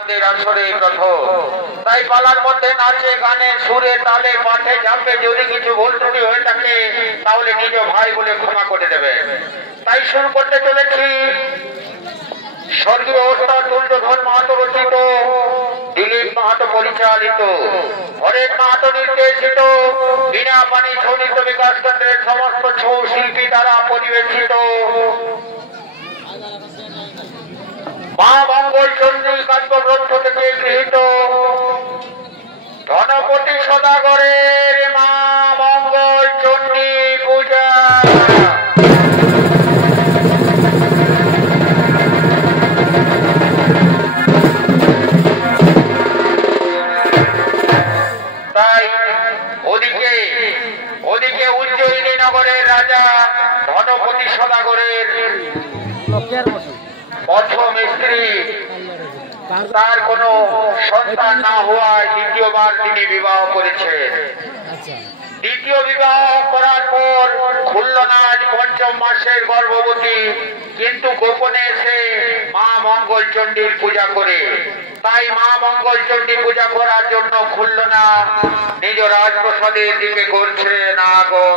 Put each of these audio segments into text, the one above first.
আসরে প্রথম তাই পালার মধ্যে নাচে গানে সুরে তালে পাঠে ঝাঁপে যদি কিছু ভুল ত্রুটি হয়ে থাকে তাহলে নিজ ভাই বলে ক্ষমা করে দেবে। তাই শুরু করতে চলেছি স্বর্গীয় ওস্তাদ তুল্যধর মাহাতো রচিত, দিলীপ মাহাতো পরিচালিত, হরেন মাহাতো নির্দেশিত, বিনা পানি ছৌ নৃত্য বিকাশ কেন্দ্রের সমস্ত ছৌ শিল্পী দ্বারা পরিবেশিত মা মঙ্গল চণ্ডী কাব্যগ্রন্থ থেকে গৃহীত ধনপতি সদাগরের মা মঙ্গল চণ্ডী পূজা। তাই ওদিকে উজ্জয়িনী নগরের রাজা ধনপতি সদাগরের প্রথম স্ত্রী, তার কোন সন্তান না হওয়ায় দ্বিতীয়বার তিনি বিবাহ করেছেন। দ্বিতীয় বিবাহ করার পর খুলনাজ পঞ্চম মাসের গর্ভবতী, কিন্তু গোপনে এসে মা মঙ্গল চণ্ডীর পূজা করে। তাই মা মঙ্গল চণ্ডী পূজা করার জন্য খুলনা নিজ রাজপ্রসাদের দিকে করছে না গো।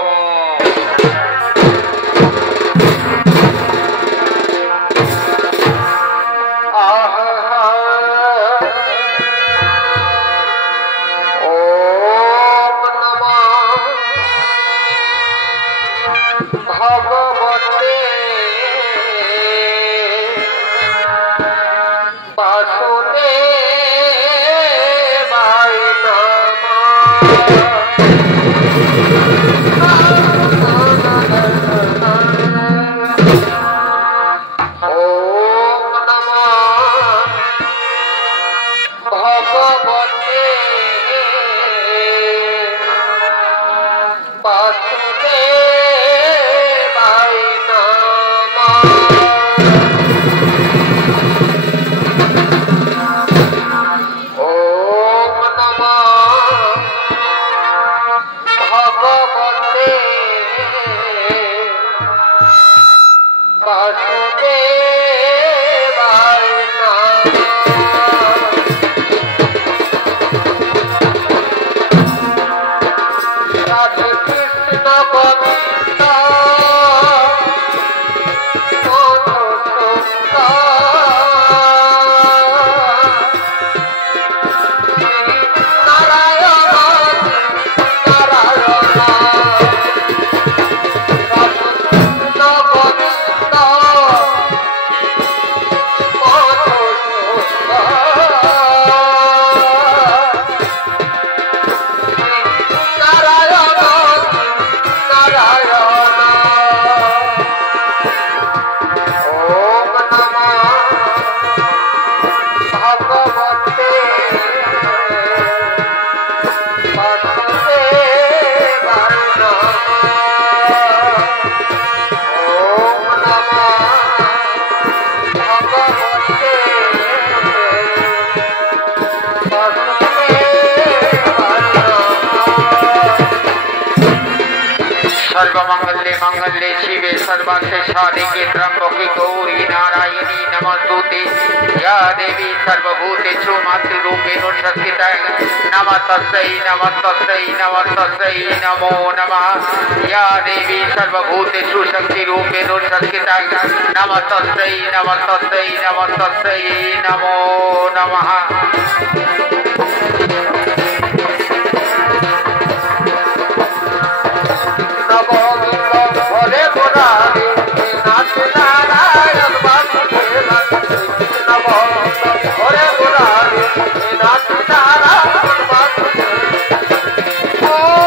सर्वमंगले मंगले शिवे सर्वार्थे साधिके त्र्यंबके गौरी नारायणी नमोस्तुते या देवी सर्वभूतेषु मातृरूपेण संस्थिता नमस्तस्यै नमस्तस्यै नमस्तस्यै नमो नमः या देवी सर्वभूतेषु शक्तिरूपेण संस्थिता नमस्तस्यै नमस्तस्यै नमस्तस्यै नमो नमः। Oh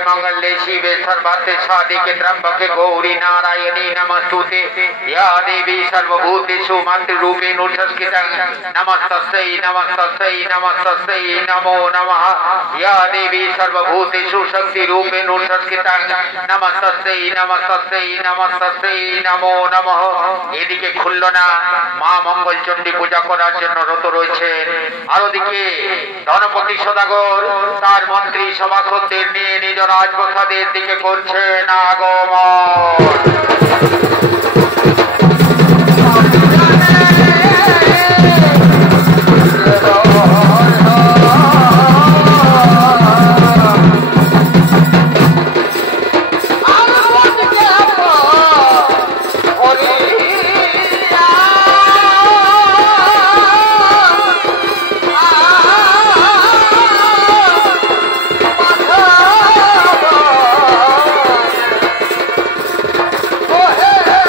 मंगले शिवे सर्वार्थे साधिके त्र्यंबके गौरी नारायणी नमस्तुते या देवी सर्वभूतेषु मातृरूपेण संस्कृतं नमस्तस्यै नमस्तस्यै नमस्तस्यै नमो नमः या देवी सर्वभूतेषु शक्तिरूपेण संस्कृतं नमस्तस्यै नमस्तस्यै नमस्तस्यै नमो नमः। এদিকে খুলল না, মা মঙ্গল চণ্ডী পূজা করার জন্য রত রয়েছেন। আর ওদিকে ধনপতি সদাগর তার মন্ত্রী সভাসদদের নিয়ে নিজ রাজপ্রাসাদের দিকে করছেন আগমন। Hey!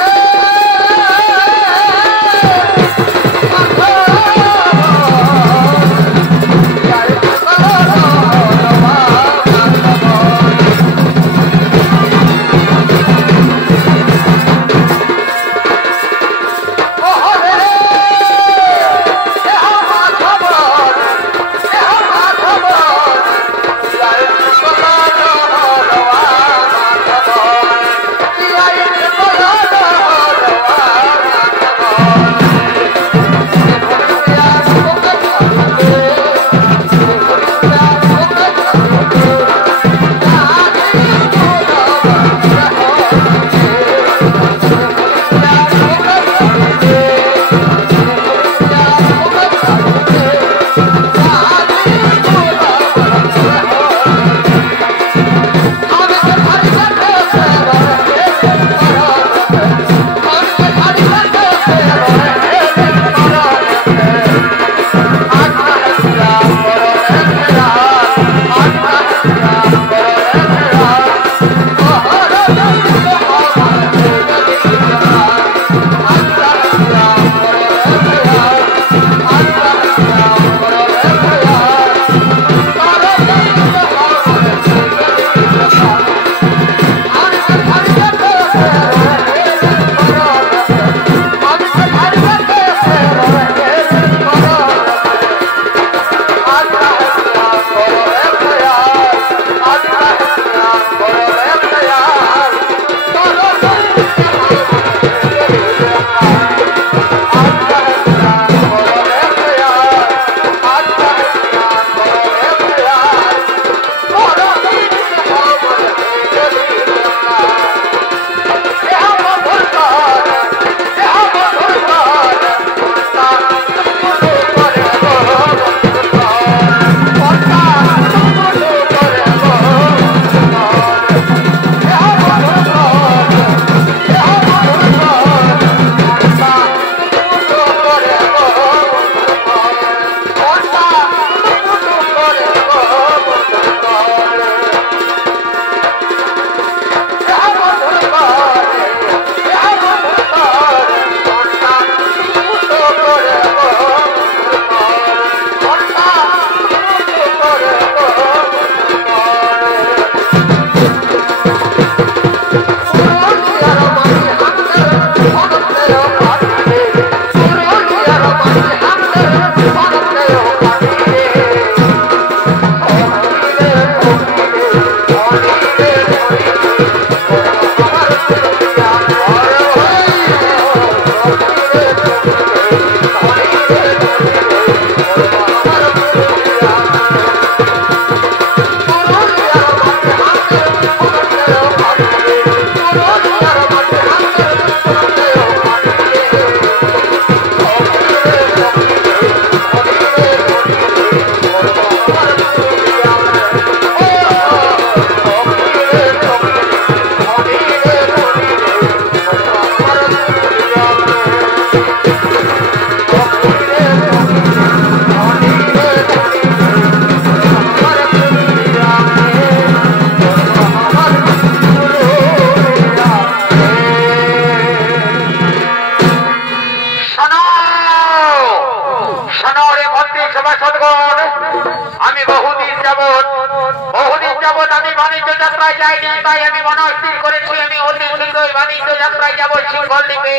যাত্রায় যাইনি, তাই আমি মনস্থির করেছি আমি অতি শীঘ্রই বাণিজ্য যাত্রায় যাবো সিংহল দ্বীপে।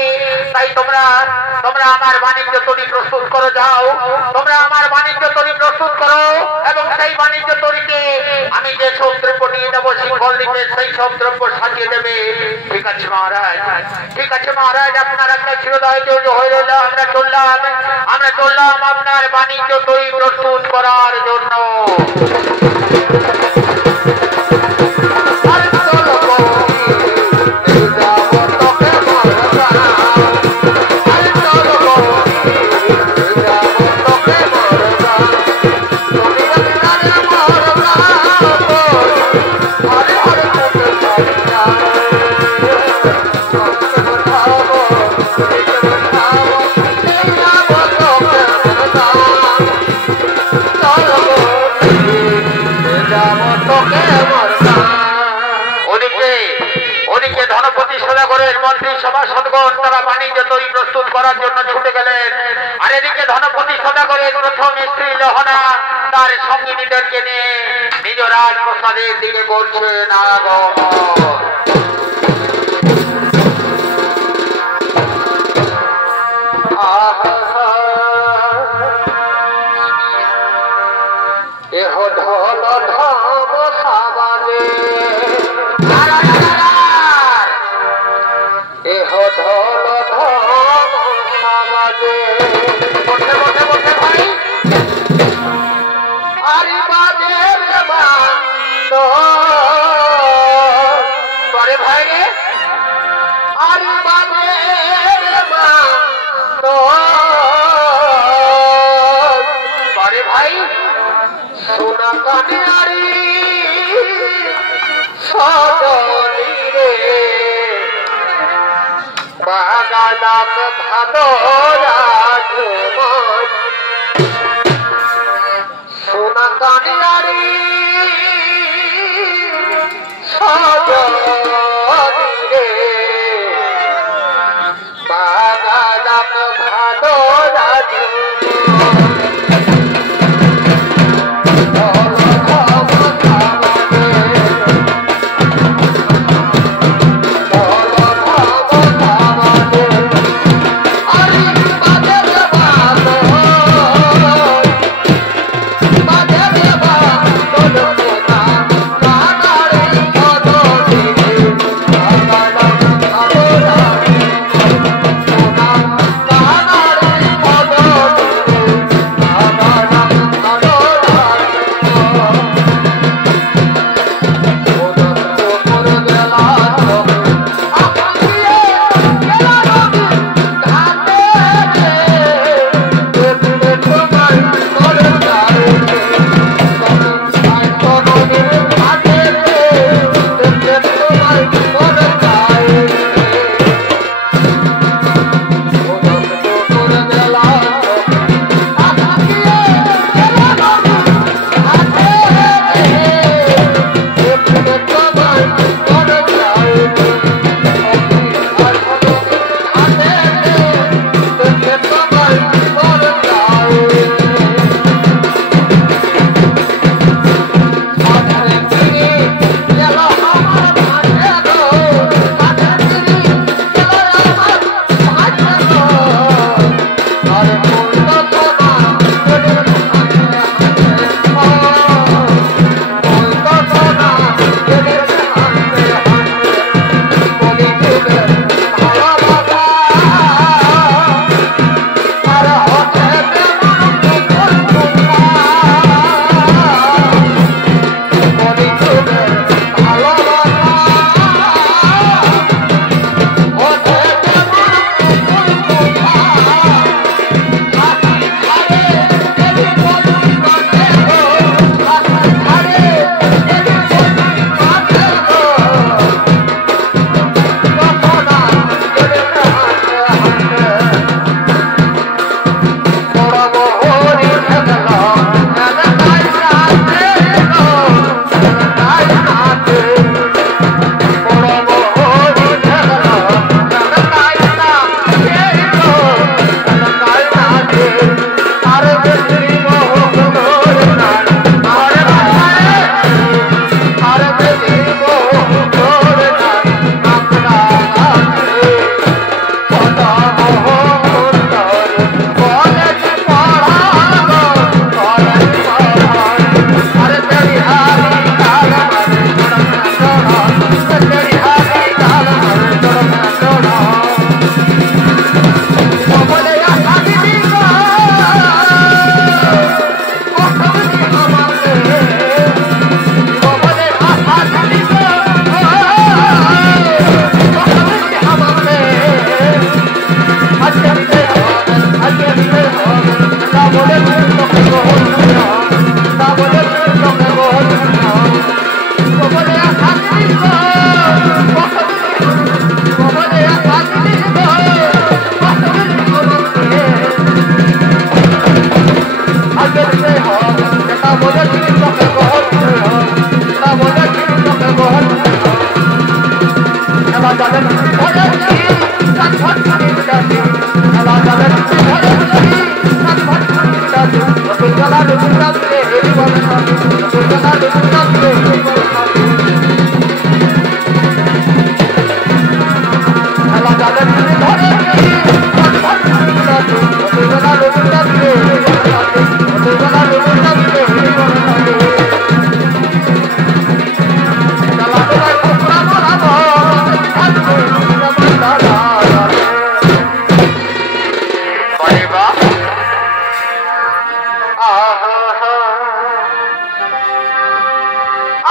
তাই তোমরা আমার বাণিজ্য তরি প্রস্তুত করো, যাও তোমরা আমার বাণিজ্য তরি প্রস্তুত করো এবং সেই বাণিজ্য তরিতে আমি যে সব দ্রব্য নিয়ে যাবো সিংহল দ্বীপে সেই সব দ্রব্য সাজিয়ে দেবে। ঠিক আছে মহারাজ, ঠিক আছে মহারাজ, আপনার একটা চিরদয় হয়ে রইল। আমরা চললাম আপনার বাণিজ্য তরি প্রস্তুত করার জন্য। সভাসদগণ তারা বাণিজ্য তৈরি প্রস্তুত করার জন্য ছুটে গেলেন। আর এদিকে ধনপতি সদাগরের প্রথম স্ত্রী লোহনা তার সঙ্গিনীদেরকে নিয়ে নিজ রাজপ্রসাদের দিকে করছেন আগমন। এহ ঢল ঢম সাবাদে এহ ঢল ঢম সাবাদে বসে বসে বসে ভাই আরে বাজে রে বান্দ করে ভাই রে আরে বাজে রে বান্দ করে ভাই সোনা কানিয়ারি সজনী রে বাগালাম ভালো রাজমান সোনা কানিয়ারি সজনী রে বাগালাম ভালো রাজমান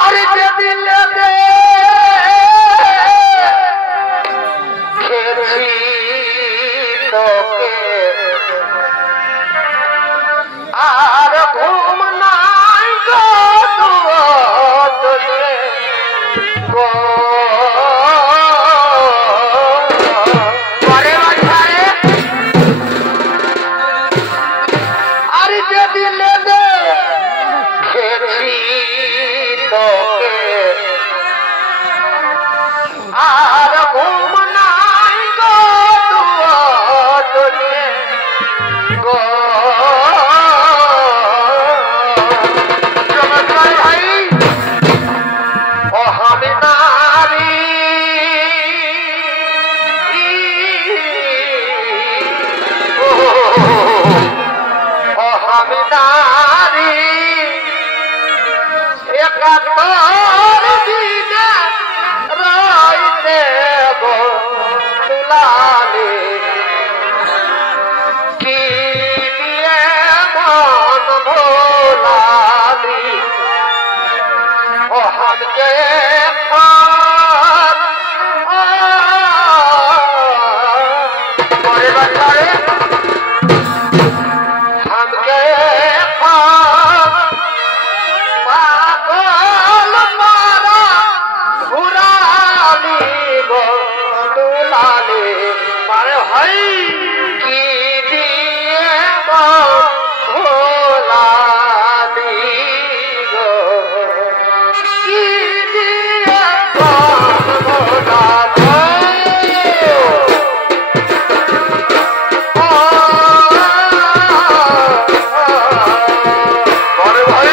আরে যে দিলে খেয়েছি তোকে আর ঘুম নাই গো তোকে গো পরে বাছারে আর যে দিলে খেয়েছি তোকে আর ঘুম নাই গো তোকে গো চমৎকার ভাই ও আমি নারী ও আমি নারী একাত্তর দিনে রইতে তুলালে কি দিয়ে মন ভোলালি ও হামকে পরে বাচ্চারে হামকে পাগল মারা ঘুরালি গো তুলালে পারে ভাই কি দিয়ে ভোলালি গো কি দিয়ে ভোলালি পরে ভাই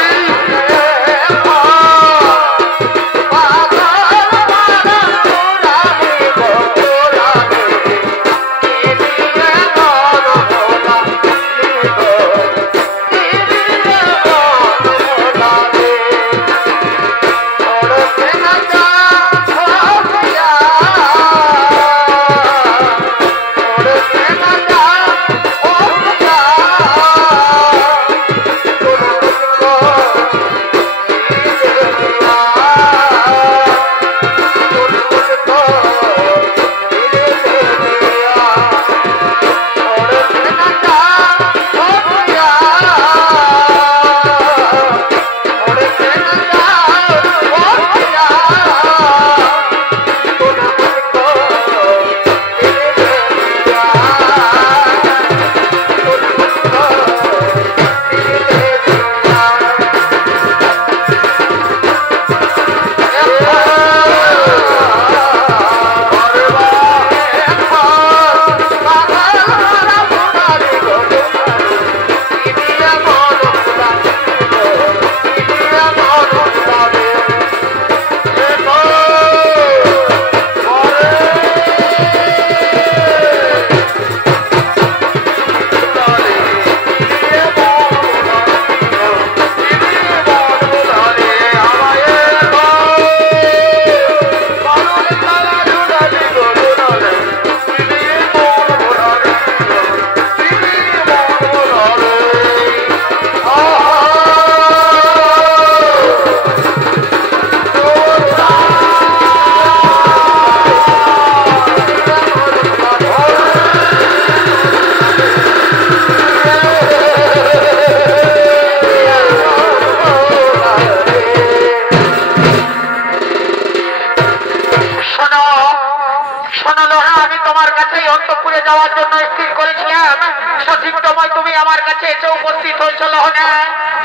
যাওয়ার জন্য স্থির করেছিলাম সঠিক সময় তুমি আমার কাছে এসে উপস্থিত হয়েছ লোহনা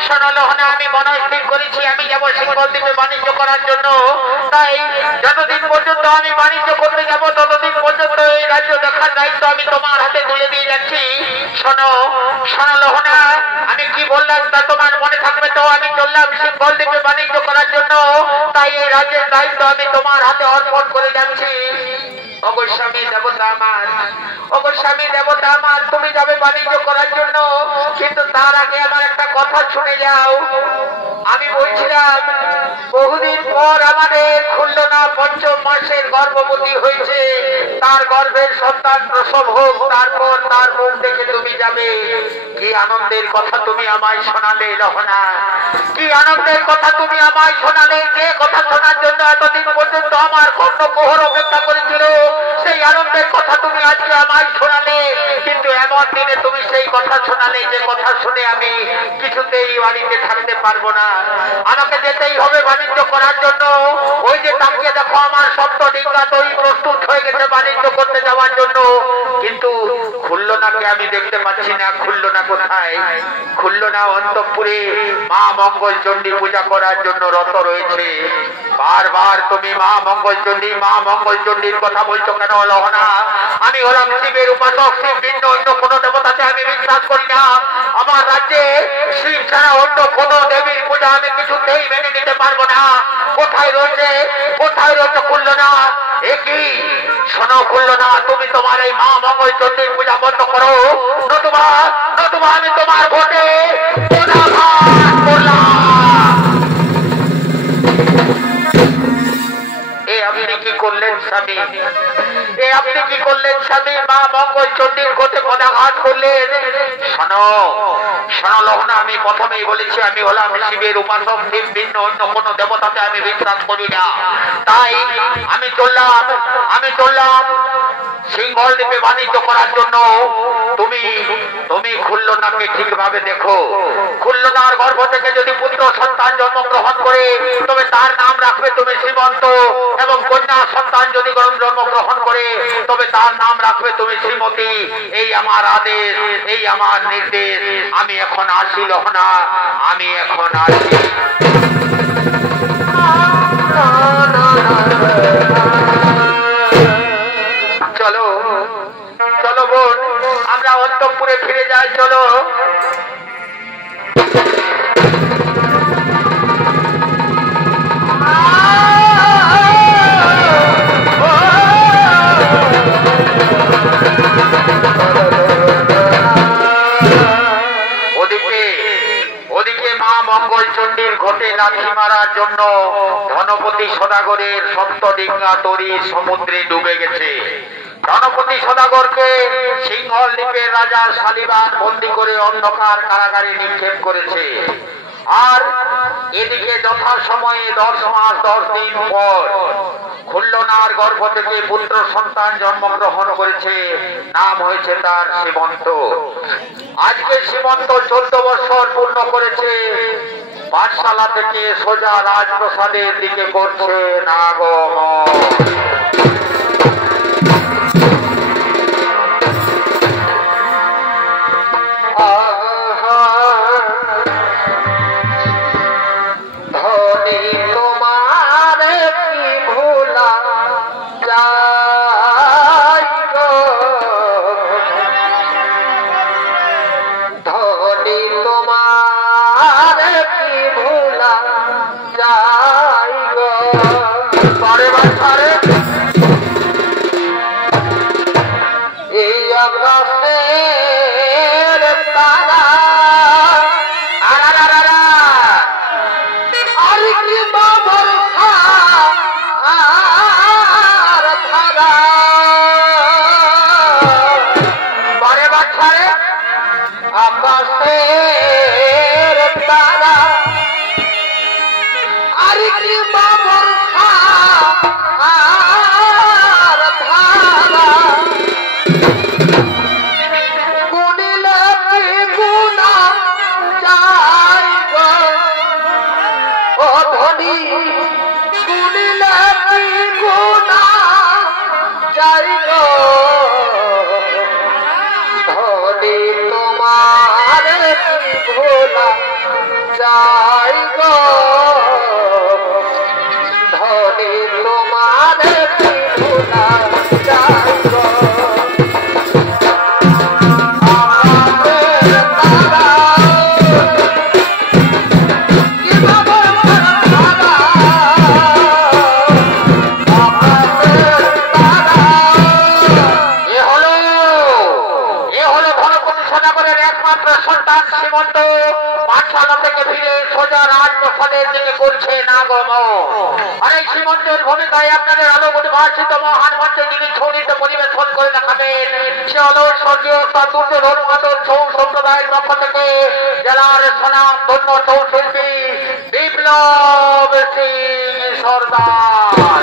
শোনো লোহনা আমি মনে স্থির করেছি আমি যাবো সিংহদ্বীপে বাণিজ্য করার জন্য তাই যতদিন পর্যন্ত আমি বাণিজ্য করতে যাব ততদিন পর্যন্ত এই রাজ্য দেখার দায়িত্ব আমি তোমার হাতে তুলে দিয়ে যাচ্ছি শোনো শোনো লোহনা আমি কি বললাম তা তোমার মনে থাকবে তো আমি চললাম সিংহদ্বীপে বাণিজ্য করার জন্য তাই এই রাজ্যের দায়িত্ব আমি তোমার হাতে অর্পণ করে যাচ্ছি অবশ্যই দেবতা আমার তুমি যাবে বাণিজ্য করার জন্য কিন্তু তার আগে আমার একটা কথা শুনে যাও আমি বলছিলাম বহুদিন পর আমাদের খুল্লনা পঞ্চম মাসের গর্ভবতী হয়েছে, তার গর্ভের সন্তান প্রসব হোক, তারপর তার মুখ দেখে তুমি যাবে। কি আনন্দের কথা তুমি আমায় শোনালে লহনা, কি আনন্দের কথা তুমি আমায় শোনালে। যে কথা শোনার জন্য এতদিন পর্যন্ত আমার কর্ণকোহর অপেক্ষা করেছিল, সেই আনন্দের কথা তুমি আজকে আমায় শোনালে। কিন্তু এমন দিনে তুমি সেই কথা শোনালে যে কথা শুনে আমি কিছুতেই বাড়িতে থাকতে পারবো না, আমাকে যেতেই হবে বাণিজ্য করার জন্য। ওই যে তাকিয়ে দেখো আমার সপ্ত ডিঙ্গা তৈরি প্রস্তুত হয়ে গেছে বাণিজ্য করতে যাওয়ার জন্য। কিন্তু খুল্লনাকে আমি দেখতে পাচ্ছি না। খুল্লনা কোথায়? খুল্লনা অন্তঃপুরে মা মঙ্গল চণ্ডী পূজা করার জন্য রত রয়েছে। বারবার তুমি মা মঙ্গল চণ্ডী, মা মঙ্গল চণ্ডীর কথা বলছো কেন লহনা? আমি হলাম শিবের উপাসক, শিব ভিন্ন অন্য কোন দেবতাতে আমি বিশ্বাস করি না। আমার রাজ্যে শিব ছাড়া অন্য কোন দেবীর পূজা আমি কিছুতেই মেনে নিতে পারবো না। কোথায় রয়েছে, কোথায় রয়েছে খুল্লনা? একই শোনো খুল্লনা, তুমি তোমার এই মা মঙ্গল চণ্ডীর পূজা বন্ধ করো, নতুবা নতুবা আমি তোমার ভোটে করলাম। আপনি কি করলেন স্বামী? আপনি কি করলেন স্বামী? মা মঙ্গল চণ্ডীর ঘটে পদাঘাত করলেন। শোনো শোনো লহনা, আমি প্রথমেই বলেছি আমি হলাম শিবের উপাসক, শিব ভিন্ন অন্য কোন দেবতাতে আমি বিশ্বাস করি না। তাই আমি চললাম সিংহল দ্বীপে বাণিজ্য করার জন্য। তুমি খুল্লনাকে ঠিকভাবে দেখো। খুল্লনার গর্ভ থেকে যদি পুত্র সন্তান জন্মগ্রহণ করে তবে তার নাম রাখবে তুমি শ্রীমন্ত, এবং কন্যা সন্তান যদি জন্মগ্রহণ করে তবে তার নাম রাখবে তুমি শ্রীমতী। এই আমার আদেশ, এই আমার নির্দেশ। আমি এখন আসি লহনা, আমি এখন আসি। চলো চলো বোন, আমরা অন্তঃপুরে ফিরে যাই। চলো। ওদিকে মা মঙ্গল চণ্ডীর ঘটে লাথি মারার জন্য ধনপতি সদাগরের সপ্তডিঙ্গা তরী সমুদ্রে ডুবে গেছে। ধনপতি সদাগরকে সিংহল দ্বীপের রাজা শালিবান বন্দী করে অন্ধকার কারাগারে নিক্ষেপ করেছে। আর এদিকে যথাসময়ে 10 মাস 10 দিন পর খুল্লনার গর্ভ থেকে পুত্র সন্তান জন্মগ্রহণ করেছে। নাম হয়েছে তার সীমন্ত। আজকে সীমন্ত 14 বছর পূর্ণ করেছে। পাঠশালা থেকে সোজা রাজপ্রসাদের দিকে করছে নাগমন। চরিত্রের ভূমিকায় আপনাদের আলোক উদ্ভাসিত মহান মঞ্চে যিনি ছৌনিত পরিবেশন করে দেখাবেন সে হলো স্বর্গীয় দুর্য ধর্মঘাতর ছৌ সম্প্রদায়ের পক্ষ থেকে জেলার স্বনাম ধন্য ছৌ শিল্পী বিপ্লব সিং সর্দার।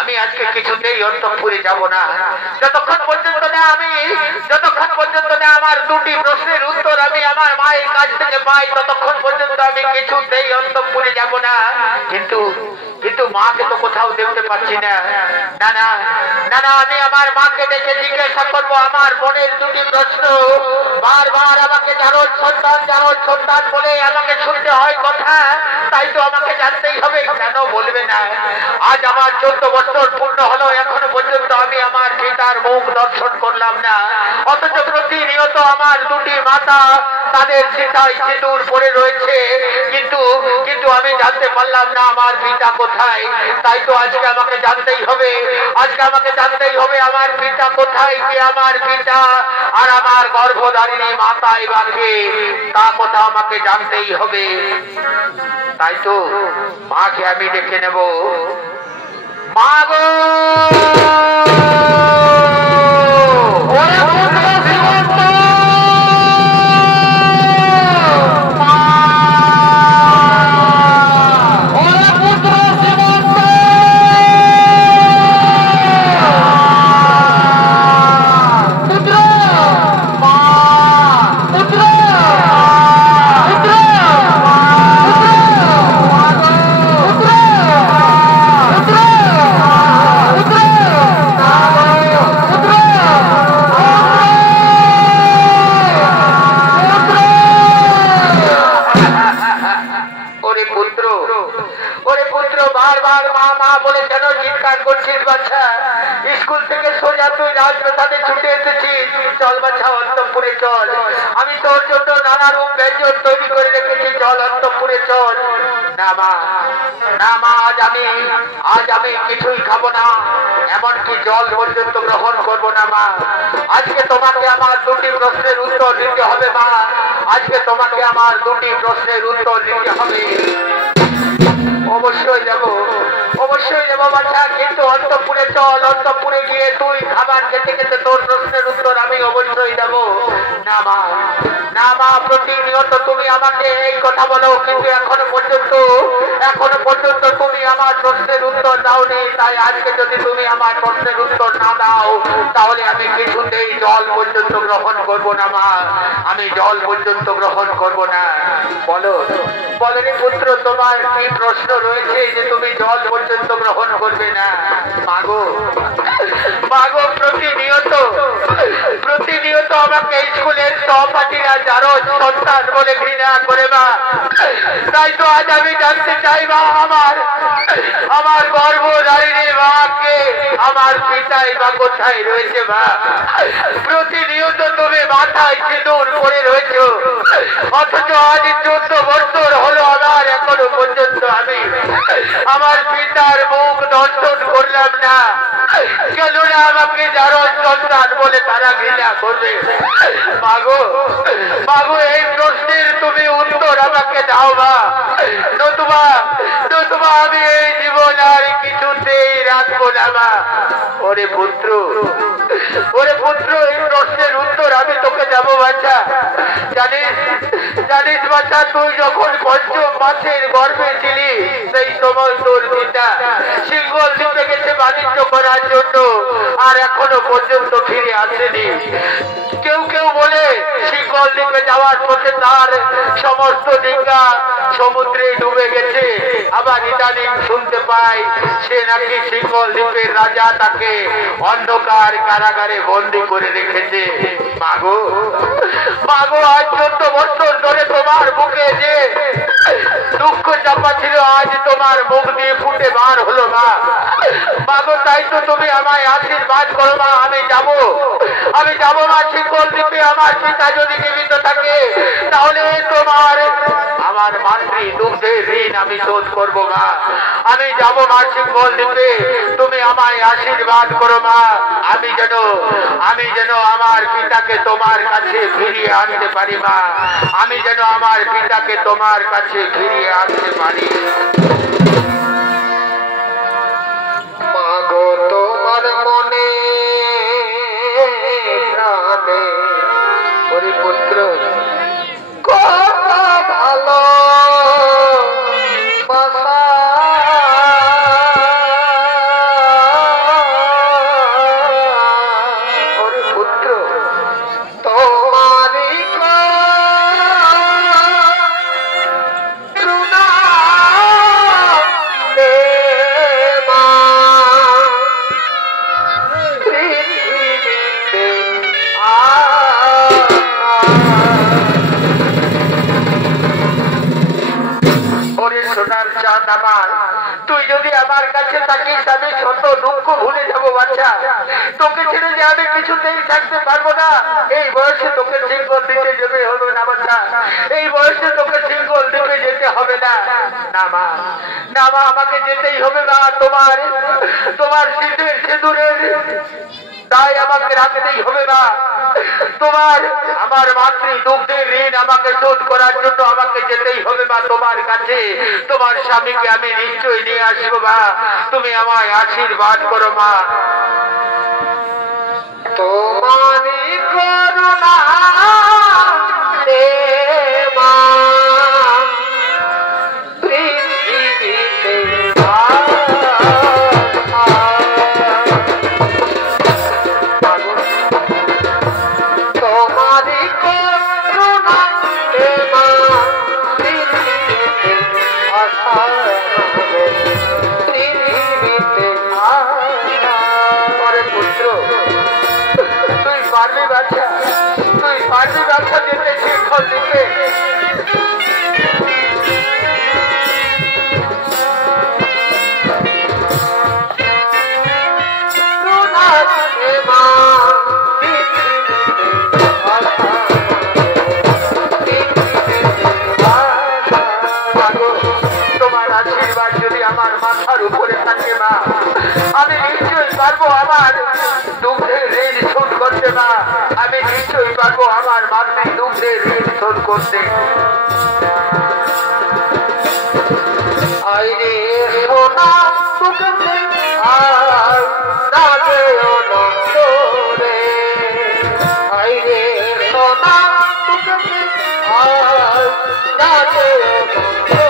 আমি আজকে কিছুতেই অন্তঃপুরে যাব না যতক্ষণ পর্যন্ত না আমার দুটি প্রশ্নের উত্তর আমি আমার মায়ের কাছ থেকে পাই ততক্ষণ পর্যন্ত আমি কিছুতেই অন্তঃপুরে যাব না। কিন্তু মাকে তো কোথাও দেখতে পাচ্ছি না। না আমি আমার মাকে ডেকে জিজ্ঞাসা করবো আমার মনের দুটি প্রশ্ন। বারবার আমাকে জারদ সন্তান বলে আমাকে শুনতে হয় কথা, তাই তো আমাকে জানতেই হবে। কেন বলবে না? আজ আমার 14 বছর পূর্ণ হলো, এখনো পর্যন্ত আমি আমার পিতার মুখ দর্শন করলাম না। অথচ প্রতিনিয়ত আমার দুটি মাতা তাদের চিতায় সিঁদুর পড়ে রয়েছে, কিন্তু আমি জানতে পারলাম না আমার পিতা কোথায়। তাই তো আজকে আমাকে জানতেই হবে আমার পিতা কোথায়, কি আমার পিতা আর আমার গর্ভধারিণী মাতা এবারকে তা কথা আমাকে জানতেই হবে। তাই তো মাকে আমি ডেকে নেব। মা গো, স্কুল থেকে সোজা তুই রাজপ্রাসাদে ছুটে এসেছিস। চল বাছা অন্তঃপুরে চল, আমি তোর জন্য নানা রূপ ব্যঞ্জন তৈরি করে রেখেছি। চল অন্তঃপুরে চল। না মা, আজ আমি কিছুই খাবো না, এমনকি জল পর্যন্ত গ্রহণ করবো না মা। আজকে তোমাকে আমার দুটি প্রশ্নের উত্তর দিতে হবে মা। আজকে তোমাকে আমার দুটি প্রশ্নের উত্তর দিতে হবে। অবশ্যই যাবো বাচ্চা, কিন্তু অন্তঃপুরে চল। অন্তঃপুরে গিয়ে তুই খাবার খেতে খেতে তোর প্রশ্নের উত্তর আমি অবশ্যই দেবো। না মা, প্রতিনিয়ত তুমি আমাকে এই কথা বলো, কিন্তু এখনো পর্যন্ত তুমি আমার প্রশ্নের উত্তর দাওনি। তাই আজকে যদি তুমি আমার প্রশ্নের উত্তর না দাও তাহলে আমি কিছুতেই জল পর্যন্ত গ্রহণ করবো না মা। আমি জল পর্যন্ত গ্রহণ করবো না। বলনি পুত্র, তোমার কি প্রশ্ন রয়েছে যে তুমি জল পর্যন্ত গ্রহণ করবে না? মাগো, প্রতিনিয়ত আমাকে স্কুলের সহপাঠীরা জারদ সন্তান বলে ঘৃণা করে মা। তাই তো আজ আমি জানতে চাই মা, আমার গর্ভধারিণী মাকে আমার পিতাই বা কোথায় রয়েছে মা? প্রতিনিয়ত তুমি মাথায় সিঁদুর পড়ে রয়েছ, অথচ আজ 14 বছর হলো আমার এখনো পর্যন্ত আমি আমার পিতার মুখ দর্শন করলাম না। কেন না আমাকে জারদ সন্তান বলে তারা ঘৃণা করবে? মাগো, এই প্রশ্নের তুমি উত্তর আমাকে দাও মা, নতুবা আমি এই জীবন আর কিছুতেই রাখবো না মা। ওরে পুত্র, এই প্রশ্নের উত্তর আমি তোকে দেবো বাচ্চা। জানিস বাচ্চা, তুই যখন পঞ্চম মাসের গর্ভে ছিলি সেই সময় তোর পিতা সিংহল দ্বীপে গেছে বাণিজ্য করার জন্য, আর এখনো পর্যন্ত ফিরে আসেনি। কেউ বলে সিংহল দ্বীপে যাওয়ার পথে তার সমস্ত ডিঙ্গা সমুদ্রে ডুবে গেছে। আবার ইদানিং শুনতে পাই সে নাকি সিংহল দ্বীপের রাজা তাকে অন্ধকার কারাগারে বন্দী করে রেখেছে। মাগো, আজ 14 বছর ধরে তোমার বুকে যে দুঃখ চাপা ছিল আজ তোমার মুখ দিয়ে ফুটে বার হলো মা। মাগো, তাই তো তুমি আমায় আশীর্বাদ করো মা। আমি যাবো মা সিংহল দ্বীপে। আমার পিতা যদি জীবিত থাকে তাহলে আমার মাতৃ দুগ্ধের ঋণ আমি শোধ করবো মা। আমি যাবো মা সিংহল দ্বীপে। তুমি আমায় আশীর্বাদ করো মা। আমি যেন আমার পিতাকে তোমার কাছে ফিরিয়ে আনতে পারি মা। আমি যেন আমার পিতাকে তোমার কাছে ফিরিয়ে আনতে পারি। মাগো, তোমার মনে প্রাণে ওরে পুত্র কত ভালো আমার কাছে থাকিস আমি শত দুঃখ ভুলে যাবো বাচ্চা। তোকে ছেড়ে যে আমি কিছুতেই থাকতে পারবো না। এই বয়সে তোকে সিঙ্গল দিতে যেতে হবে না বাচ্চা, এই বয়সে তোকে সিঙ্গল দিতে যেতে হবে না। না মা, না মা, আমাকে যেতেই হবে মা। তোমার শীতের সিঁদুরের তাই আমাকে রাখতেই হবে মা। আমার মাতৃ দুগ্ধের ঋণ আমাকে শোধ করার জন্য আমাকে যেতেই হবে মা তোমার কাছে। তোমার স্বামীকে আমি নিশ্চয়ই নিয়ে আসবো মা, তুমি আমায় আশীর্বাদ করো মা। তোমারই করুণা মা পারবি ব্যবসা দিতে শিক্ষক দিতে। তোমার আশীর্বাদ যদি আমার মাথার উপরে থাকে মা, আমি নিশ্চয়ই পারবো আমার দুঃখের ঋণ শোধ করতে মা। আমি নিশ্চয়ই পারবো আমার মাতৃ দুঃখের ঋণ শোধ করতে। আইরে সোনা মুখে আর রাজেও নন্দরে, আইরে সোনা মুখে আর রাজেও নন্দরে।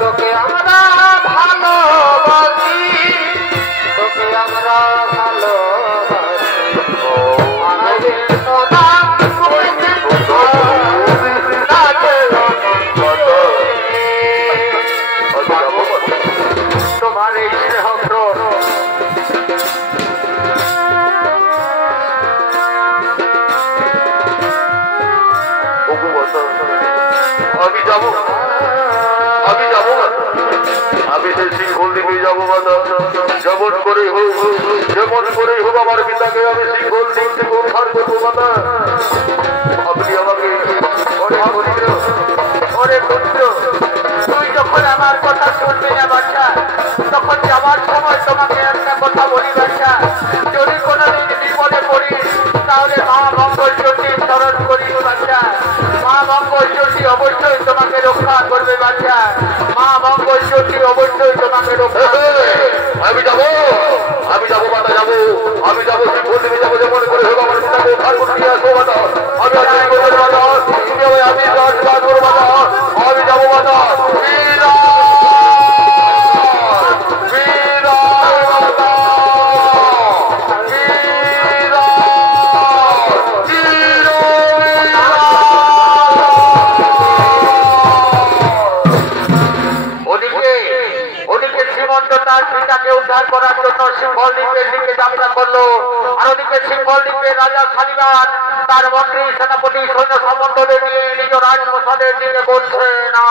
তোকে আমরা ভালোবাসি, তোকে আমরা ভালোবাসি। তোমার এই স্নেহ আমি যাবো, আমি যাবো না, আমি সেই সিংহল দ্বীপে যাবো মাতা। যেমন করেই হোক, যেমন করেই হোক আমার পিতাকে আমি সিংহল দ্বীপ থেকে উদ্ধার করবো মাতা। আপনি আমাকে অনেক পুত্র, তুই যখন আমার কথা শুনবি না বাচ্চা, তখন যাওয়ার সময় তোমাকে একটা কথা বলি বাচ্চা, যদি কোনোদিন বিপদে পড়িস তাহলে মা মঙ্গল চণ্ডী স্মরণ করিস বাচ্চা। মা মঙ্গল চণ্ডী অবশ্যই তোমাকে রক্ষা করবে বাচ্চা, মা মঙ্গল চণ্ডী অবশ্যই তোমাকে রক্ষা করবে। আমি যাবো, আমি যাবো মাতা, যাবো, আমি যাবো সিংহল দ্বীপে যাবো। যেমন করে হোক আমার পিতাকে উদ্ধার করে নিয়ে আসবো মাতা। আমি আমি আশীর্বাদ করবো মাতা, আমি যাবো মাতা। তার পিতাকে উদ্ধার করার জন্য সিংহল দ্বীপের দিকে যাত্রা করলো। আর ওদিকে সিংহল দ্বীপের রাজা শালিবান তার মন্ত্রী সেনাপতি সৈন্য সামন্তদের নিয়ে নিজ রাজপ্রাসাদের দিকে করছে না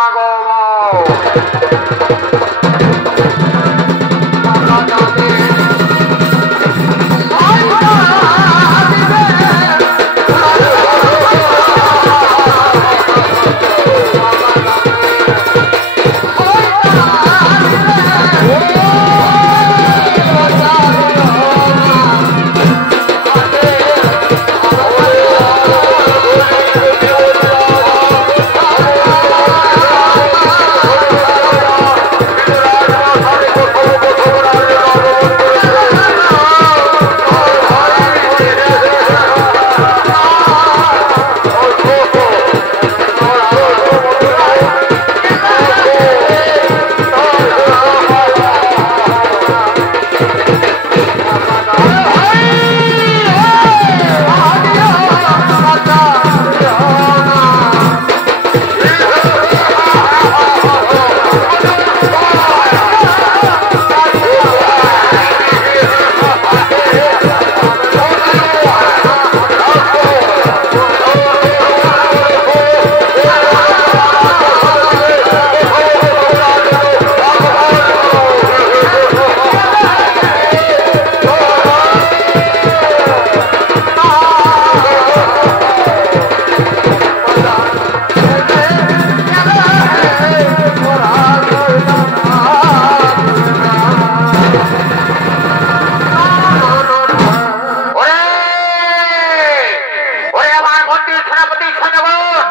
সেনাপতি সৈন্যগণ,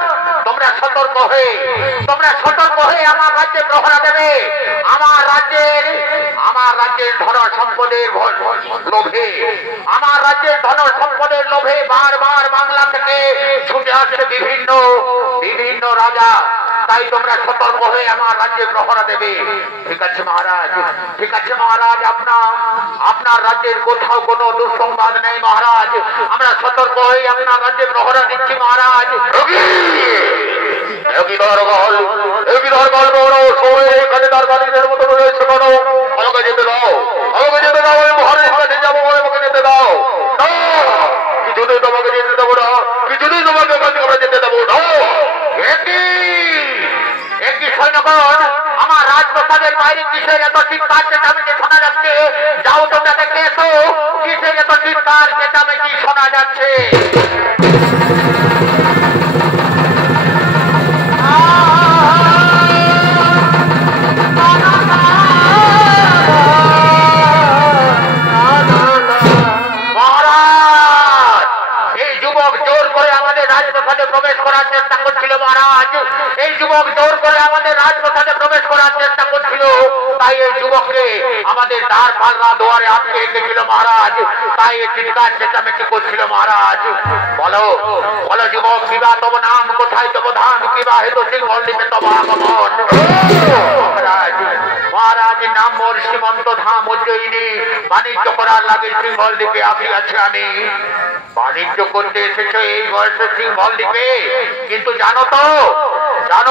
তোমরা সতর্ক হয়ে আমার রাজ্যে প্রহরা দেবে। আমার রাজ্যের ধন সম্পদের লোভে, আমার রাজ্যের ধন সম্পদের লোভে বারবার বাংলা থেকে ছুটে আসছে বিভিন্ন রাজা। তাই তোমরা সতর্ক হয়ে আমার রাজ্যে প্রহরা দেবে। ঠিক আছে মহারাজ, আপনার রাজ্যের কোথাও কোনো দুঃসংবাদ নেই মহারাজ। আমরা সতর্ক হয়ে আপনার রাজ্যে প্রহরা দিচ্ছি মহারাজ। আমাকে যেতে দাও, মহারাজের কাছে যাবো, আমাকে যেতে দাও। কিছুতেই তোমাকে যেতে দেবো না, কিছুতেই তোমাকে আমরা যেতে দেবো না। একটি সৈন্যগণ, আমার রাজপ্রসাদের বাইরে কিসের এত চিৎকার চেঁচামেচি শোনা যাচ্ছে? যাও তোমরা দেখে এসো, কিসের এত চিৎকার চেঁচামেচি শোনা যাচ্ছে। প্রবেশ করার চেষ্টা করছিল মহারাজ, এই যুবক জোর করে আমাদের রাজপ্রাসাদে প্রবেশ করার চেষ্টা করছিল। তাই এই যুবককে আমাদের দ্বার পাল্লা দুয়ারে আটকে রেখেছিল মহারাজ। তাই এই চিৎকার চেঁচামেচি করছিল মহারাজ। বলো যুবক, কিবা তব নাম, কোথায় তব ধাম, কিবা হেতু সিংহল দ্বীপে তব আগমন। মহারাজ নাম মোর সীমন্ত ধাম উজ্জয়িনী, বাণিজ্য করার লাগে সিংহল দ্বীপে আসিয়াছি আমি। বাণিজ্য করতে এসেছো এই বয়সে সিংহল দ্বীপে? কিন্তু জানো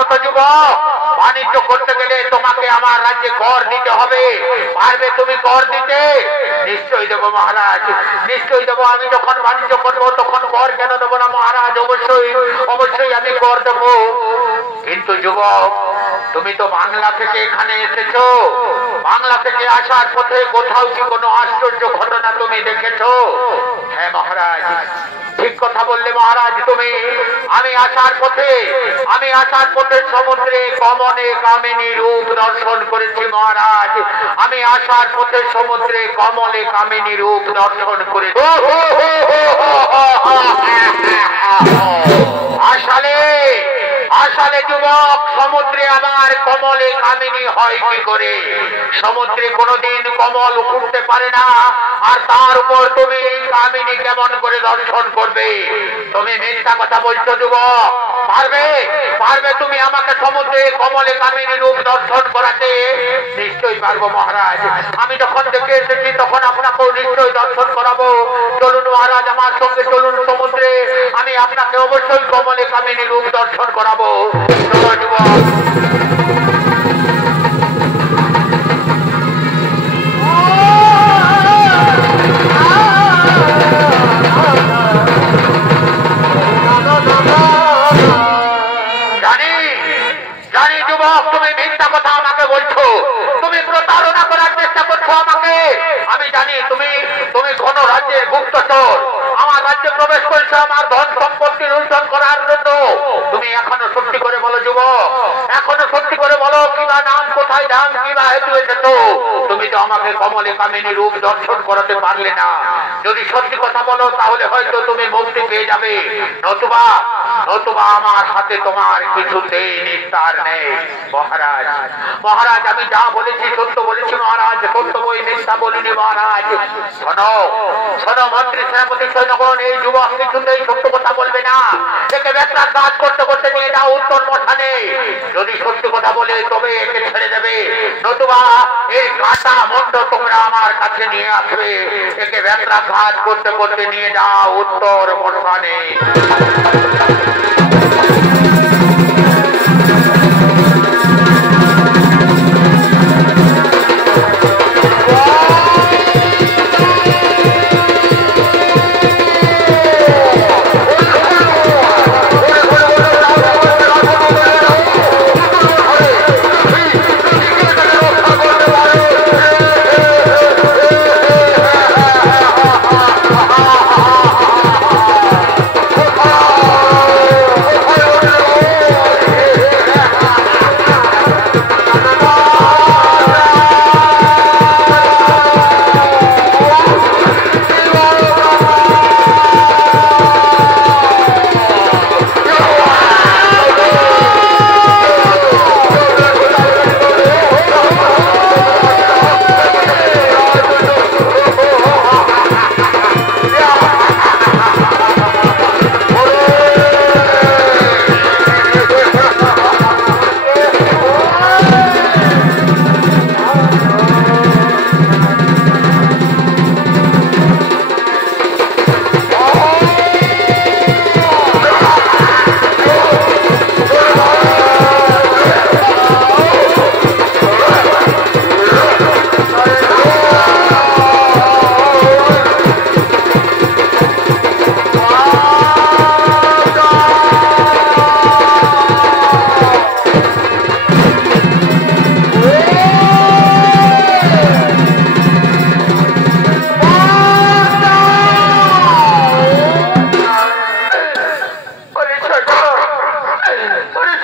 তো যুবক, বাণিজ্য করতে গেলে তোমাকে আমার রাজ্যে কর দিতে হবে। পারবে তুমি কর দিতে? নিশ্চয়ই দেবো মহারাজ, নিশ্চয়ই দেবো। আমি যখন বাণিজ্য করবো তখন কর কেন দেবো না মহারাজ? অবশ্যই আমি কর দেবো। কিন্তু যুবক, তুমি তো বাংলা থেকে এখানে এসেছো, বাংলা থেকে আসার পথে কোথাও কি কোনো আশ্চর্য ঘটনা তুমি দেখেছো? হ্যাঁ মহারাজ, ঠিক কথা বললে মহারাজ তুমি। আমি আসার পথে সমুদ্রে কমনে কামিনী রূপ দর্শন করেছি মহারাজ। আমি আসার পথে সমুদ্রে কমলে কামিনী রূপ দর্শন করেছি। আসলে যুবক, সমুদ্রে আবার কমলে কামিনী হয় কি করে? সমুদ্রে কোনোদিন কমল উঠতে পারে না, আর তার উপর তুমি কামিনী কেমন করে দর্শন করবে? তুমি মিথ্যা কথা বলছো যুবক। পারবে তুমি আমাকে সমুদ্রে কমলে কামিনী রূপ দর্শন করাতে? নিশ্চয়ই পারবো মহারাজ। আমি যখন দেখে এসেছি তখন আপনাকেও নিশ্চয়ই দর্শন করাবো। চলুন মহারাজ, আমার সঙ্গে চলুন সমুদ্রে, আমি আপনাকে অবশ্যই কমলে কামিনী রূপ দর্শন করাবো। চলো যুবক। জানি যুবক, তুমি মিথ্যা কথা আমাকে বলছো, তুমি প্রতারণা করার চেষ্টা করছো আমাকে। আমি জানি তুমি কোন রাজ্যের গুপ্তচর। আমার রাজ্যে প্রবেশ করেছো আমার ধন সম্পত্তি লুণ্ঠন করার জন্য। তুমি এখনো সত্যি করে বলো যুবক, এখনো সত্যি করে বলো, কিবা নাম, কোথায় ধাম, কিবা হেতু এসেছো? তুমি তো আমাকে কমলে কামিনী রূপ দর্শন করাতে পারলে না। যদি সত্যি কথা বলো তাহলে হয়তো তুমি মুক্তি পেয়ে যাবে, নতুবা আমার হাতে তোমার কিছুতেই নিস্তার নেই। মহারাজ আমি যা বলেছি সত্য বলেছি মহারাজ, সত্য বই মিথ্যা বলিনি মহারাজ। শোনো মন্ত্রী সেনাপতি সৈন্যগণ, এই যুবক কিছুতেই সত্য কথা বলবে না। একে ব্যবসার কাজ করতে করতে নিয়ে যাও উত্তর মশানে। যদি সত্য কথা বলে তবে একে ছেড়ে দেবে, নতুবা এই কাটা মন্ড তোমরা আমার কাছে নিয়ে আসবে। একে ব্যবসার কাজ করতে করতে নিয়ে যাও উত্তর মশানে।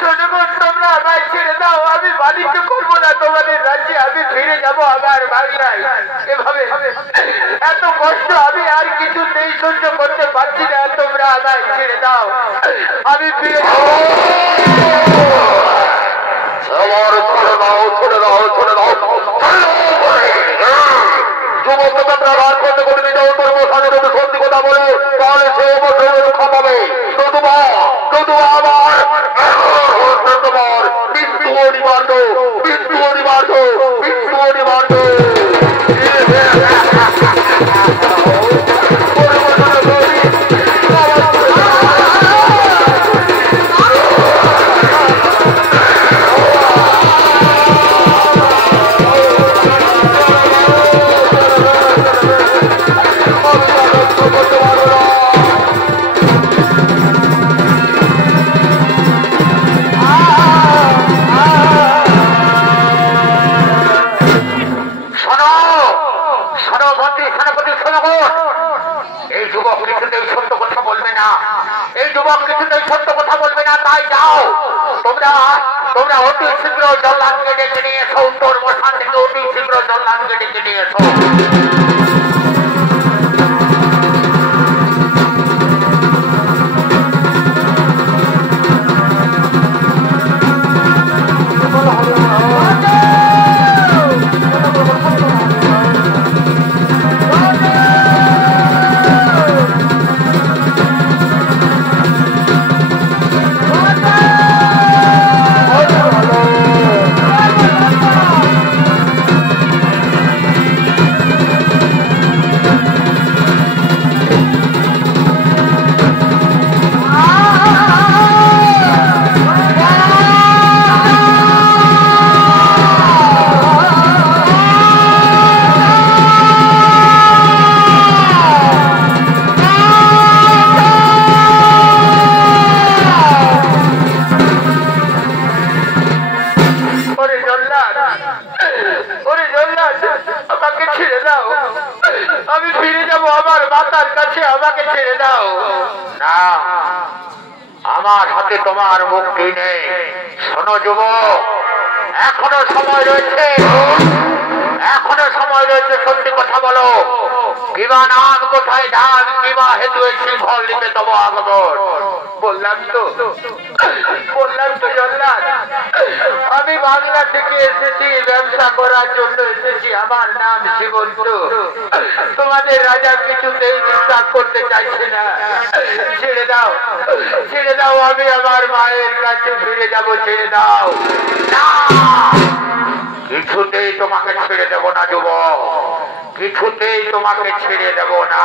তোমরা আমায় ছেড়ে দাও, আমি বাণিজ্য করবো না তোমাদের রাজ্যে, আমি ফিরে যাবো আমার বাংলায়। এভাবে এত কষ্ট আমি আর কিছুতেই সহ্য করতে পারছি না, তোমরা আমায় ছেড়ে দাও, আমি ফিরে যাবো। সত্যি কথা বলে তাহলে সে অবশ্যই রক্ষা পাবে। আমার মৃত্যু অনিবার্য, মৃত্যু অনিবার্য, মৃত্যু অনিবার্য। তাই যাও, তোমরা অতি শীঘ্র জল্লাদকে ডেকে নিয়ে এসো, উত্তর মশান থেকে অতি শীঘ্র জল্লাদকে ডেকে নিয়ে এসো। আমি ফিরে যাব আমার মাতার কাছে, আমাকে ছেড়ে দাও। না, আমার হাতে তোমার মুক্তি নেই। শোনো যুবক, এখনো সময় রয়েছে, এখনো সময় রয়েছে, সত্যি কথা বলো। কিবা নাম কোথায় ধান, কিবা হেতু এসে ফল দিতে তব আগমন। বললাম তো জল্লাদ, আমি বাংলা থেকে এসেছি, ব্যবসা করার জন্য এসেছি, আমার নাম শ্রীমন্ত। তোমাদের রাজা কিছুতেই বিশ্বাস করতে চাইছে না। ছেড়ে দাও, ছেড়ে দাও, আমি আমার মায়ের কাছে ফিরে যাব, ছেড়ে দাও। না, কিছুতেই তোমাকে ছেড়ে দেব না যুবক, কিছুতেই তোমাকে ছেড়ে দেব না।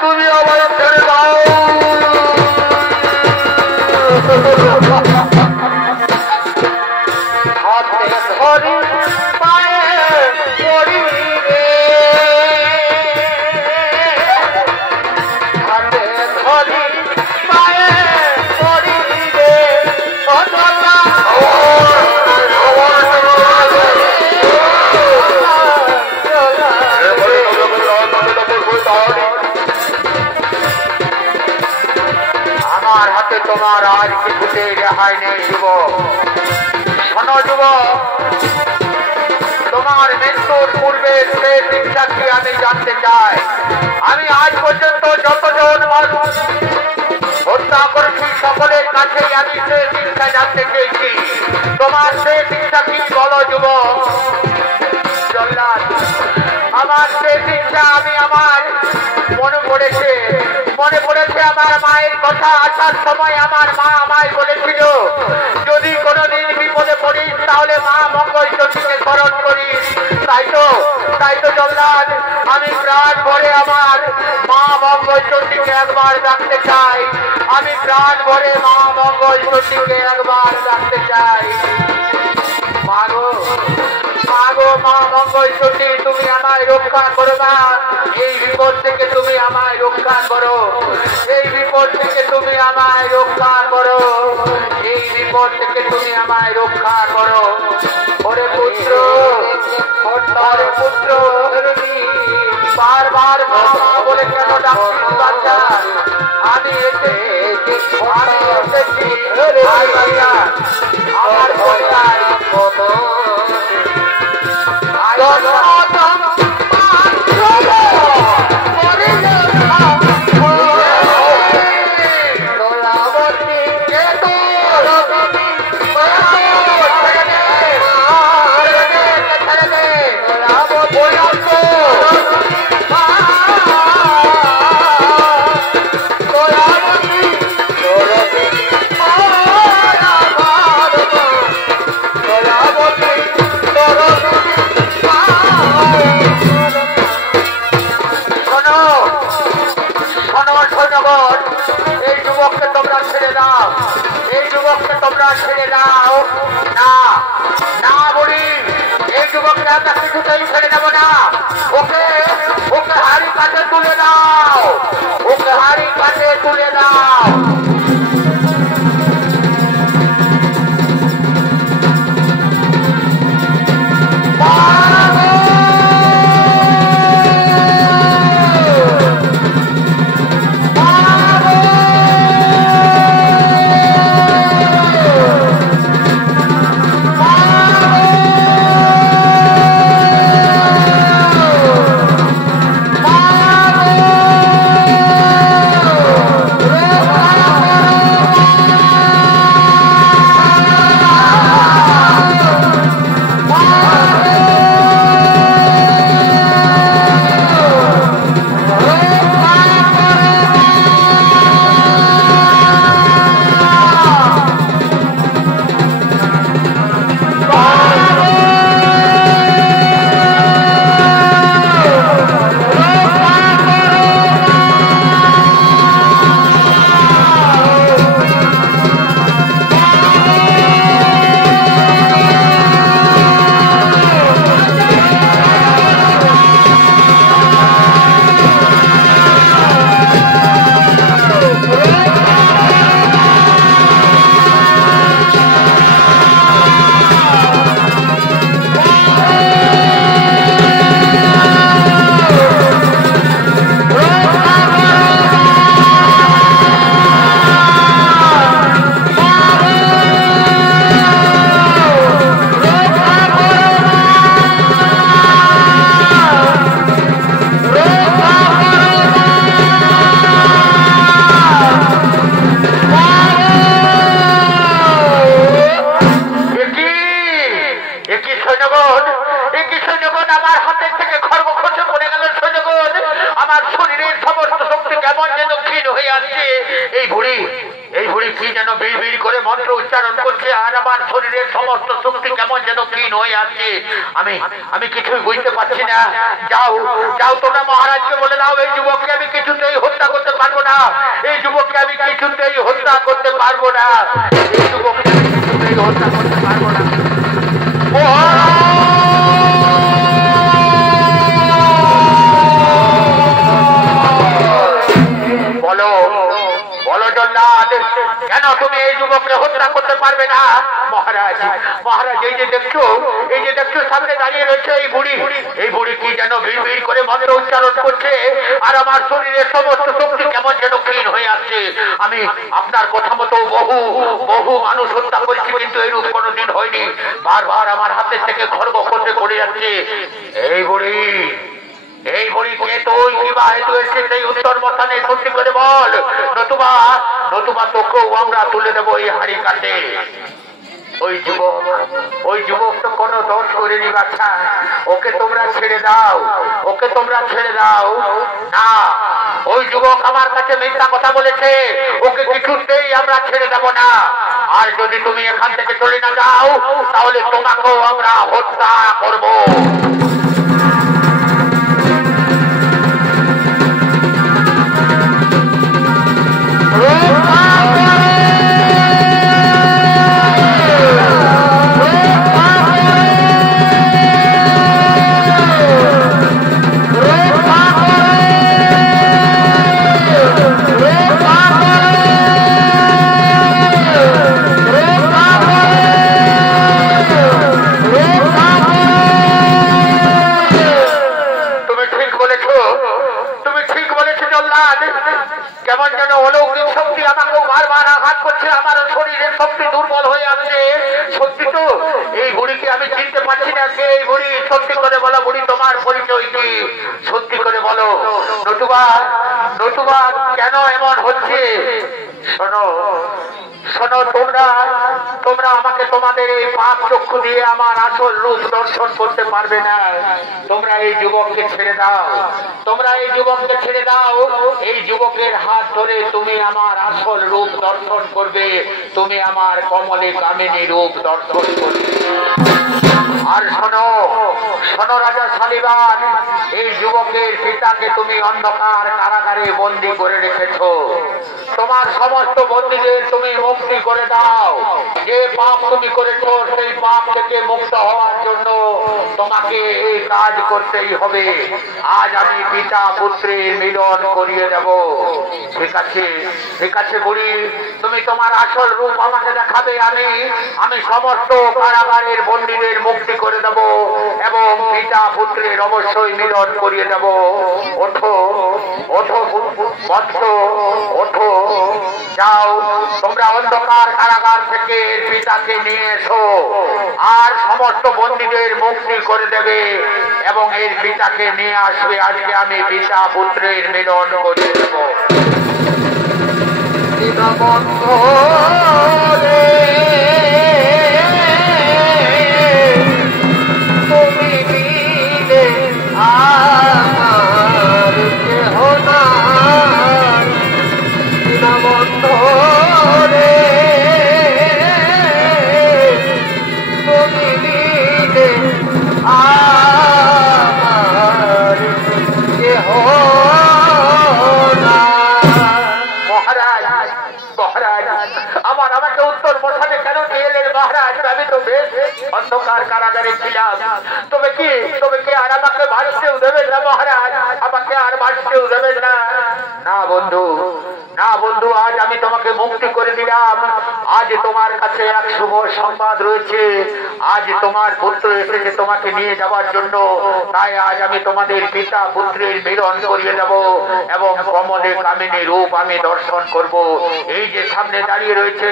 তুমি আমার ছেড়ে দাও। হাতে ধরি পায়ে পড়ি রে, হাতে ধরি পায়ে পড়ি রে, আমার হাতে তোমার আজ কিছুতে রেহাই নেই যুবক। শোনো যুবক, তোমার মৃত্যুর পূর্বে শেষ ইচ্ছা কি আমি জানতে চাই। আমি আজ পর্যন্ত যতজন মানুষ হত্যা করেছি সকলের কাছেই আমি সে শিক্ষা জানতে চেয়েছি। তোমার সে শিক্ষা কি বলো যুবক? জল্লাদ, আমার সে শিক্ষা আমি আমার মনে পড়েছে আমার মায়ের কথা। আসার সময় আমার মা আমায় বলেছিল, যদি কোনোদিন বিপদে পড়িস তাহলে মা মঙ্গলচণ্ডীকে স্মরণ করিস। তাই তো জল্লাদ, আমি প্রাণ ভরে আমার মা মঙ্গলচণ্ডীকে একবার ডাকতে চাই। আমি প্রাণ ভরে মা মঙ্গলচণ্ডীকে একবার ডাকতে চাই। মাগো মা মঙ্গলচণ্ডী, তুমি আমায় রক্ষা করো না। এই বিপদ থেকে তুমি আমায় রক্ষা করো। এই বিপদ থেকে তুমি আমায় রক্ষা করো। এই বিপদ থেকে তুমি আমায় রক্ষা করো। ওরে পুত্র, বারবার মা মা বলে কেন ডাকছিস বাচ্চা? আমি এসেছি আমার পরিবার ছেড়ে দাও। না বলি, এই যুবককে আমরা কিছুতেই ছেড়ে দেবো না। ওকে হাড়ি কাঠে তুলে দাও। ওকে হাড়ি কাঠে তুলে দাও। আমি কিছুই বুঝতে পারছি না। যাও তোমরা মহারাজকে বলে দাও, এই যুবককে আমি কিছুতেই হত্যা করতে পারবো না। এই যুবককে আমি কিছুতেই হত্যা করতে পারবো না। এই যুবককে আমি কিছুতেই হত্যা করতে পারবো না। বলো জল্লাদ, কেন তুমি এই যুবককে হত্যা করতে পারবে না? মহারাজ, এই যে দেখছো সামনে দাঁড়িয়ে রয়েছে এই বুড়ি কি যেন ভিড় করে মন্ত্র উচ্চারণ করছে, আর আমার শরীরের সমস্ত শক্তি কেমন যেন ক্ষীণ হয়ে আসছে। আমি আপনার কথা মতো বহু মানুষ হত্যা করেছি, কিন্তু এরূপ কোনোদিন হয়নি। বারবার আমার হাতের থেকে খর্ব খসে পড়ে যাচ্ছে। এই বুড়ি কে তুই? কি বা হেতু এসেছিস এই উত্তর মথানে? সত্যি করে বল, নতুবা নতুবা তোকেও আমরা তুলে দেবো এই হাড়ি কাটে। ওই যুবক তো কোনো দোষ করেনি বাচ্চা, ওকে তোমরা ছেড়ে দাও, ওকে তোমরা ছেড়ে দাও। না, ওই যুবক আমার কাছে মিথ্যা কথা বলেছে, ওকে কিছুতেই আমরা ছেড়ে দেব না। আর যদি তুমি এখান থেকে চলে না যাও তাহলে তোমাকেও আমরা হত্যা করব। কেমন যেন অলৌকিক শক্তি আমাকেও বারবার আঘাত করছে, আমার শরীরের শক্তি দুর্বল হয়ে আসছে। সত্যি তো এই বুড়িকে আমি চিনতে পারছি না, কে এই বুড়ি? সত্যি করে বলো বুড়ি, তোমার পরিচয় কি? সত্যি করে বলো, নতুবা কেন এমন হচ্ছে? শোনো শোনো, তোমরা আমাকে তোমাদের এই পাপ চক্ষু দিয়ে আমার আসল রূপ দর্শন করতে পারবে না। তোমরা এই যুবককে ছেড়ে দাও, তোমরা এই যুবককে ছেড়ে দাও। এই যুবকের হাত ধরে তুমি আমার আসল রূপ দর্শন করবে, তুমি আমার কমলে কামিনী রূপ দর্শন করবে। আর শোনো শোনো রাজা শালিবান, এই যুবকের পিতাকে তুমি অন্ধকার কারাগারে বন্দী করে রেখেছ। তোমার সমস্ত বন্দীদের তুমি মুক্তি করে দাও। যে পাপ তুমি করেছো সেই পাপ থেকে মুক্ত হওয়ার জন্য তোমাকে এই কাজ করতেই হবে। আজ আমি পিতা পুত্রের মিলন করিয়ে দেব। ঠিক আছে, ঠিক আছে বুড়ি, তুমি তোমার আসল রূপ আমাকে দেখাবে। আমি সমস্ত কারাগারের বন্দীদের মুক্তি করে দেব এবং পিতা পুত্রের অবশ্যই মিলন করিয়ে দেব। ওঠো ওঠো বৎস, ওঠো, যাও তোমরা অন্ধকার কারাগার থেকে পিতাকে নিয়ে এসো আর সমস্ত বন্দীদের মুক্তি করে দেবে এবং এর পিতাকে নিয়ে আসবে। আজকে আমি পিতা পুত্রের মিলন করিয়ে দেব। তুমি দিলে আমার কেহ নাই, দীনবন্ধু রে তুমি দিলে আমার কেহ আমাকে উত্তর বসাতে কেন নিয়ে এলেন মহারাজ? আমি তো বেশ অন্ধকার কারাগারে ছিলাম। তবে কি আর আমাকে বাঁচতেও দেবেন না মহারাজ? আমাকে আর বাঁচতেও দেবেন না? না বন্ধু, না বন্ধু, আজ আমি তোমাকে মুক্তি করে দিলাম। আজ তোমার কাছে এক শুভ সংবাদ রয়েছে। আজ তোমার পুত্র এসেছে তোমাকে নিয়ে যাওয়ার জন্য। তাই আজ আমি তোমাদের পিতা পুত্রের মিলন করিয়ে দেব এবং কমলে কামিনী রূপ আমি দর্শন করব। এই যে সামনে দাঁড়িয়ে রয়েছে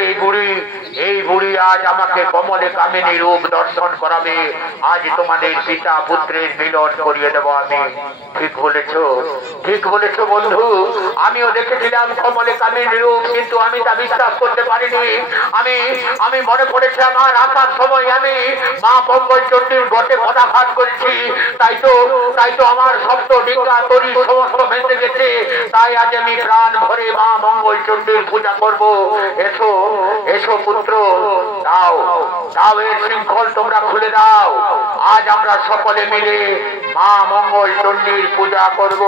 এই বুড়ি আজ আমাকে কমলে কামিনী রূপ দর্শন করাবে। আজ তোমাদের পিতা পুত্রের মিলন করিয়ে দেব আমি। ঠিক বলেছো, ঠিক বলেছো বন্ধু। আমিও দেখেছিলাম কমলে কামিনী রূপ, কিন্তু আমি তা বিশ্বাস করতে পারিনি। আমি মনে পড়েছে আমার আসার সময় আমি মা মঙ্গল চণ্ডীর গটে পদাঘাত করেছি। তাই তো আমার শব্দ ডিঙ্গা তরি সমস্ত ভেসে গেছে। তাই আজ আমি প্রাণ ভরে মা মঙ্গল চণ্ডীর পূজা করব। এসো এসো পুত্র, দাও দাও এর শৃঙ্খল তোমরা খুলে দাও। আজ আমরা সকলে মিলে মা মঙ্গল চণ্ডীর পূজা করব।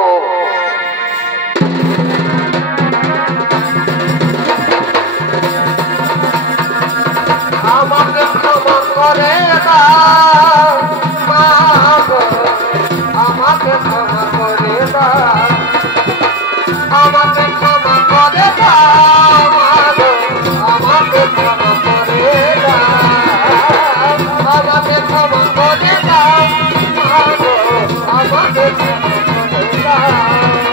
আমাকে ক্ষমা করে দাও, আমাকে ক্ষমা করে দাও, আমাকে ক্ষমা করে দাও, আমাকে ক্ষমা করে দাও, আমাকে ক্ষমা করে দাও, আমাকে ক্ষমা করে দাও।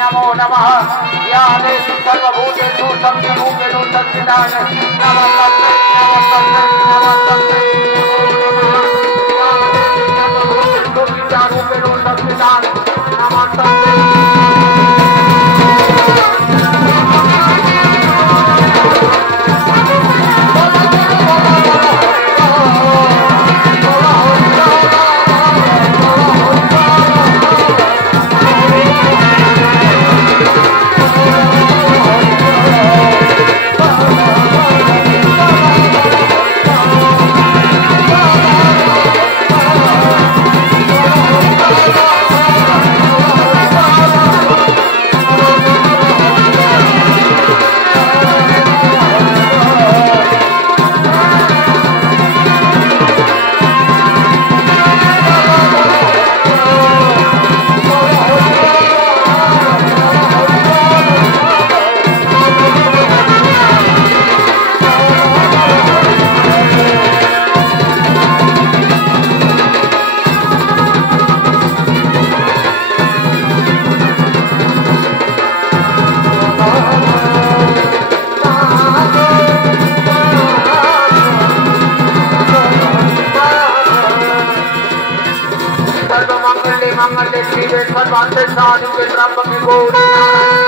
नमो नमः या देवी सर्वभूतेषु शक्तिरूपेणु संस्थिताय नमस्तस्यै नमस्तस्यै विद्यारूपेणु संस्थिताय नमस्तस्यै मंगल मंगल देवी सर्वांते साधु के